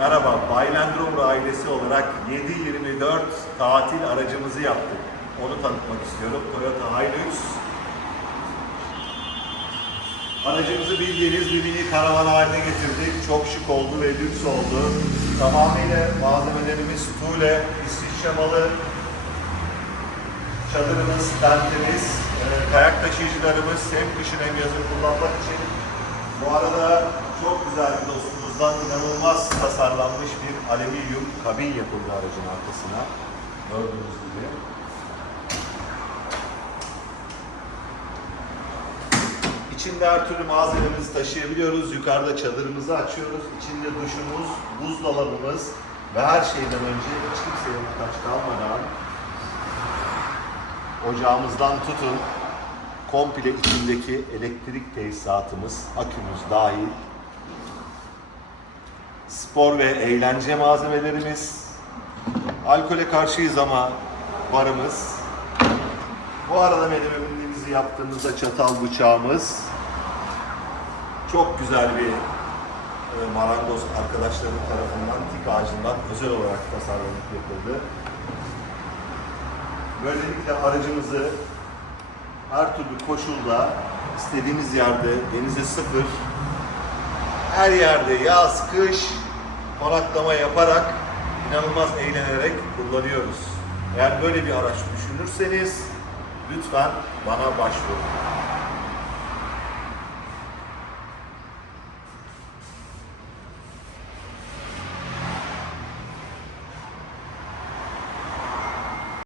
Merhaba, Bay Land Rover ailesi olarak 7-24 tatil aracımızı yaptık. Onu tanıtmak istiyorum. Toyota Hilux. Aracımızı bildiğiniz bir mini karavan haline getirdik. Çok şık oldu ve lüks oldu. Tamamıyla malzemelerimiz tuğle, İsviçre malı, çadırımız, tentimiz, e, kayak taşıyıcılarımız hem kışın hem yazın kullanmak için. Bu arada çok güzel bir dostumuzdan inanılmaz tasarlanmış bir alüminyum kabin yapıldı aracın arkasına. Gördüğünüz gibi. İçinde her türlü malzememizi taşıyabiliyoruz. Yukarıda çadırımızı açıyoruz. İçinde duşumuz, buzdolabımız ve her şeyden önce hiç kimseye muhtaç kalmadan ocağımızdan tutun komple içindeki elektrik tesisatımız, akümüz dahil spor ve eğlence malzemelerimiz, alkole karşıyız ama barımız, bu arada menemenimizi yaptığımızda çatal bıçağımız, çok güzel bir e, marangoz arkadaşlarım tarafından tik ağacından özel olarak tasarlanıp yapıldı. Böylelikle aracımızı her türlü koşulda istediğimiz yerde denize sıfır her yerde yaz, kış konaklama yaparak inanılmaz eğlenerek kullanıyoruz. Eğer böyle bir araç düşünürseniz lütfen bana başvurun.